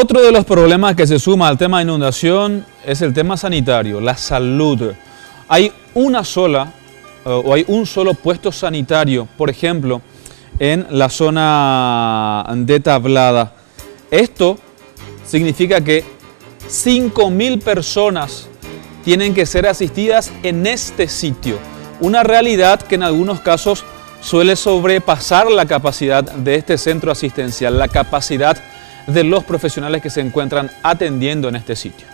Otro de los problemas que se suma al tema de inundación es el tema sanitario, la salud. Hay un solo puesto sanitario, por ejemplo, en la zona de Tablada. Esto significa que 5.000 personas tienen que ser asistidas en este sitio. Una realidad que en algunos casos suele sobrepasar la capacidad de este centro asistencial, la capacidad de los profesionales que se encuentran atendiendo en este sitio.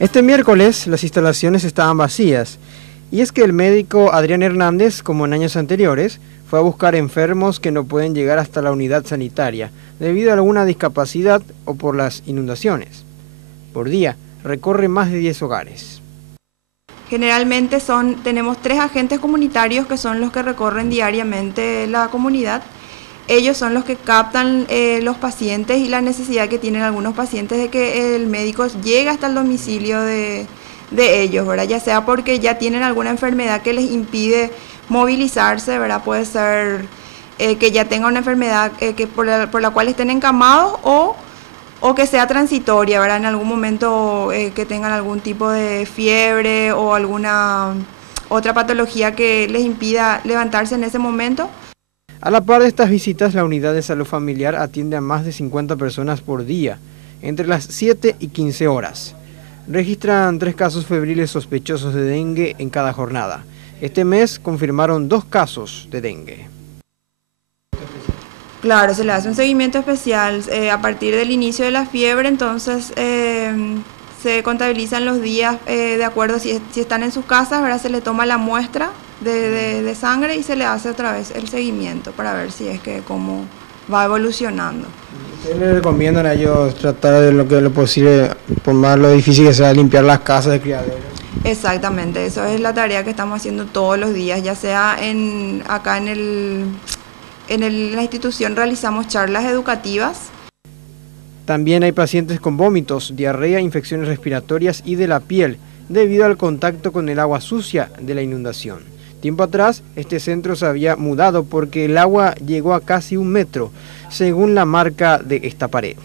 Este miércoles las instalaciones estaban vacías y es que el médico Adrián Hernández, como en años anteriores, fue a buscar enfermos que no pueden llegar hasta la unidad sanitaria debido a alguna discapacidad o por las inundaciones. Por día recorre más de 10 hogares. Generalmente tenemos 3 agentes comunitarios que son los que recorren diariamente la comunidad. Ellos son los que captan los pacientes y la necesidad que tienen algunos pacientes de que el médico llegue hasta el domicilio de ellos, ¿verdad? Ya sea porque ya tienen alguna enfermedad que les impide movilizarse, ¿verdad? Puede ser que ya tengan una enfermedad por la cual estén encamados o que sea transitoria, ¿verdad? En algún momento que tengan algún tipo de fiebre o alguna otra patología que les impida levantarse en ese momento. A la par de estas visitas, la unidad de salud familiar atiende a más de 50 personas por día, entre las 7 y 15 horas. Registran 3 casos febriles sospechosos de dengue en cada jornada. Este mes confirmaron 2 casos de dengue. Claro, se le hace un seguimiento especial a partir del inicio de la fiebre, entonces se contabilizan los días de acuerdo si están en sus casas, ¿verdad? Se le toma la muestra de sangre y se le hace otra vez el seguimiento para ver si es que cómo va evolucionando. ¿Ustedes le recomiendan a ellos tratar de lo posible, por más lo difícil que sea, limpiar las casas de criaderos? Exactamente, eso es la tarea que estamos haciendo todos los días, ya sea acá en la institución realizamos charlas educativas. También hay pacientes con vómitos, diarrea, infecciones respiratorias y de la piel, debido al contacto con el agua sucia de la inundación. Tiempo atrás, este centro se había mudado porque el agua llegó a casi 1 metro, según la marca de esta pared.